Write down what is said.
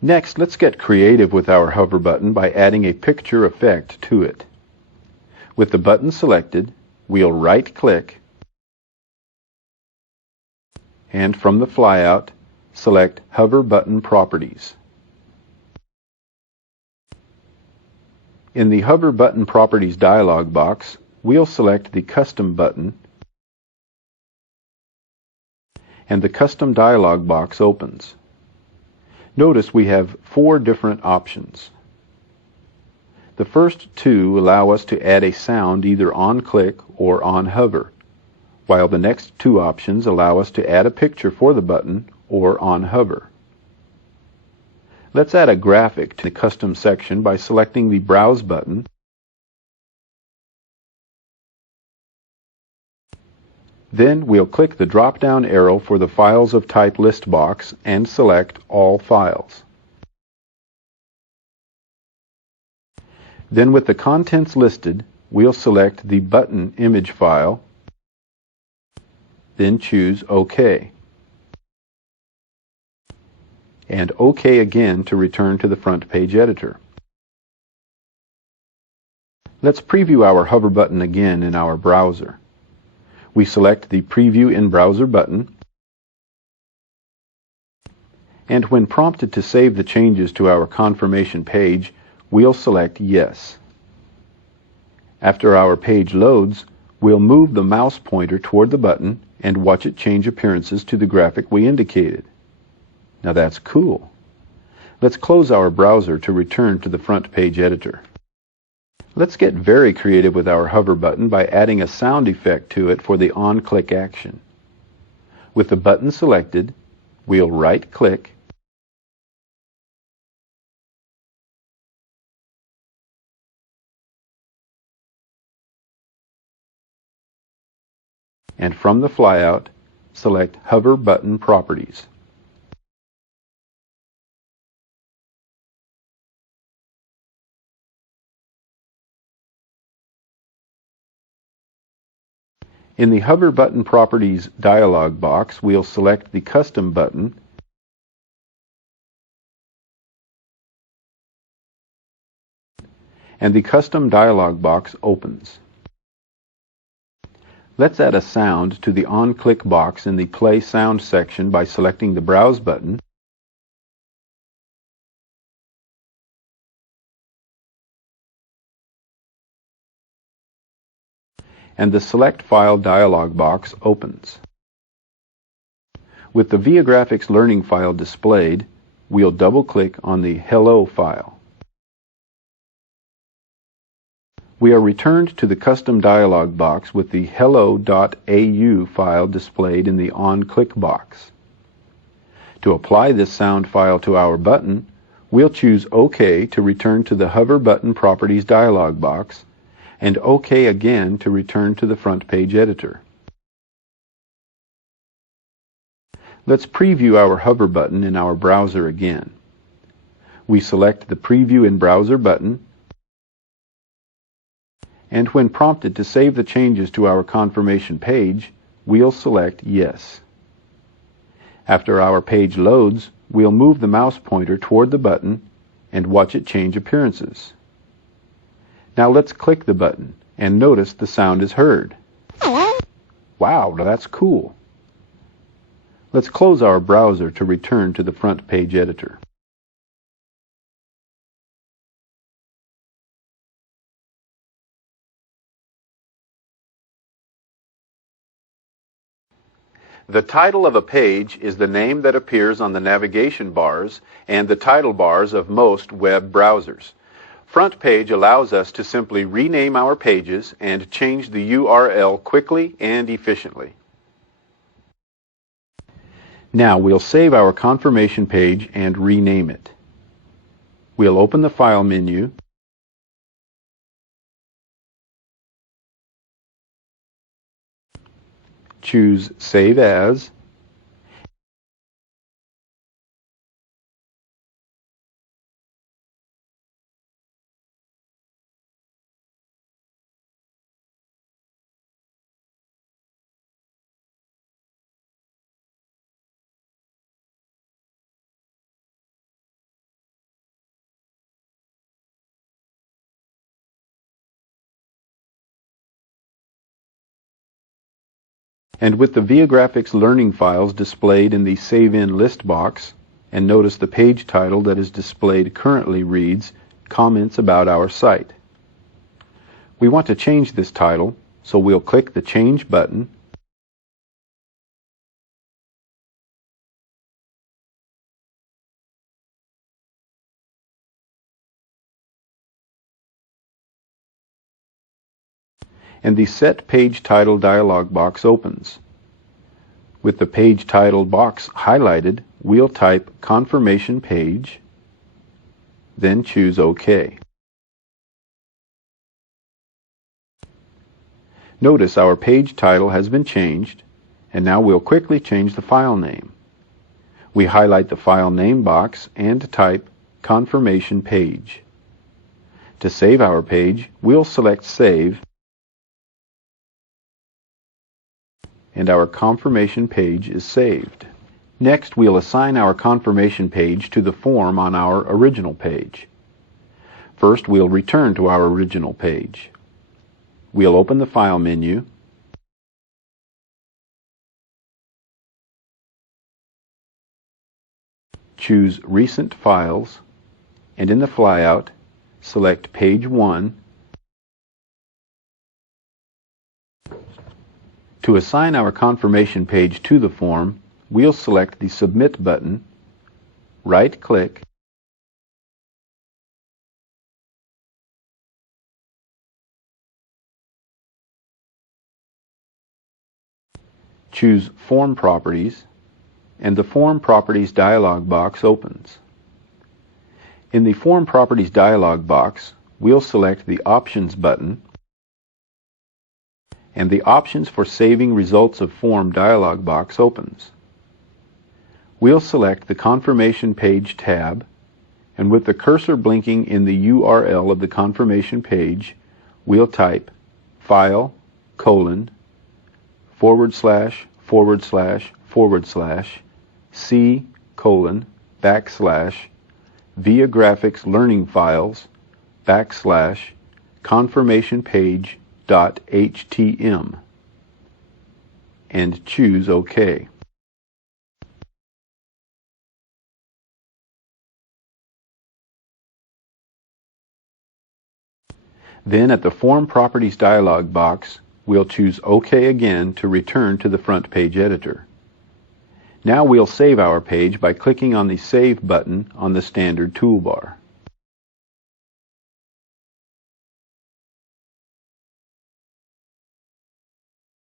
Next, let's get creative with our hover button by adding a picture effect to it. With the button selected, we'll right-click, and from the flyout, select Hover Button Properties. In the Hover Button Properties dialog box, we'll select the Custom button, and the Custom dialog box opens. Notice we have 4 different options. The first 2 allow us to add a sound either on click or on hover, while the next 2 options allow us to add a picture for the button or on hover. Let's add a graphic to the Custom section by selecting the Browse button Then we'll click the drop-down arrow for the Files of Type list box and select All Files. Then with the contents listed, we'll select the button image file, then choose OK. And OK again to return to the front page editor. Let's preview our hover button again in our browser. We select the Preview in Browser button, and when prompted to save the changes to our confirmation page, we'll select Yes. After our page loads, we'll move the mouse pointer toward the button and watch it change appearances to the graphic we indicated. Now that's cool. Let's close our browser to return to the front page editor. Let's get very creative with our hover button by adding a sound effect to it for the on-click action. With the button selected, we'll right-click, and from the flyout, select Hover Button Properties. In the Hover Button Properties dialog box, we'll select the Custom button and the Custom dialog box opens. Let's add a sound to the on-click box in the Play Sound section by selecting the Browse button and the Select File dialog box opens. With the Viagrafix learning file displayed, we'll double-click on the Hello file. We are returned to the Custom dialog box with the hello.au file displayed in the on-click box. To apply this sound file to our button, we'll choose OK to return to the Hover Button Properties dialog box and OK again to return to the front page editor. Let's preview our hover button in our browser again. We select the Preview in Browser button, and when prompted to save the changes to our confirmation page, we'll select Yes. After our page loads, we'll move the mouse pointer toward the button and watch it change appearances. Now let's click the button and notice the sound is heard. Wow, that's cool. Let's close our browser to return to the front page editor. The title of a page is the name that appears on the navigation bars and the title bars of most web browsers. FrontPage allows us to simply rename our pages and change the URL quickly and efficiently. Now we'll save our confirmation page and rename it. We'll open the File menu, choose Save As, And with the Viagrafix learning files displayed in the Save In list box, and notice the page title that is displayed currently reads, Comments about our site. We want to change this title, so we'll click the Change button, and the Set Page Title dialog box opens. With the page title box highlighted, we'll type Confirmation Page, then choose OK. Notice our page title has been changed, and now we'll quickly change the file name. We highlight the file name box and type Confirmation Page. To save our page, we'll select Save, and our confirmation page is saved. Next, we'll assign our confirmation page to the form on our original page. First, we'll return to our original page. We'll open the File menu, choose Recent Files, and in the flyout, select Page 1. To assign our confirmation page to the form, we'll select the Submit button, right-click, choose Form Properties, and the Form Properties dialog box opens. In the Form Properties dialog box, we'll select the Options button, and the Options for Saving Results of Form dialog box opens. We'll select the Confirmation Page tab, and with the cursor blinking in the URL of the confirmation page, we'll type file:// C:// Viagrafix learning files / confirmation page.htm and choose OK. Then at the Form Properties dialog box, we'll choose OK again to return to the FrontPage editor. Now we'll save our page by clicking on the Save button on the standard toolbar.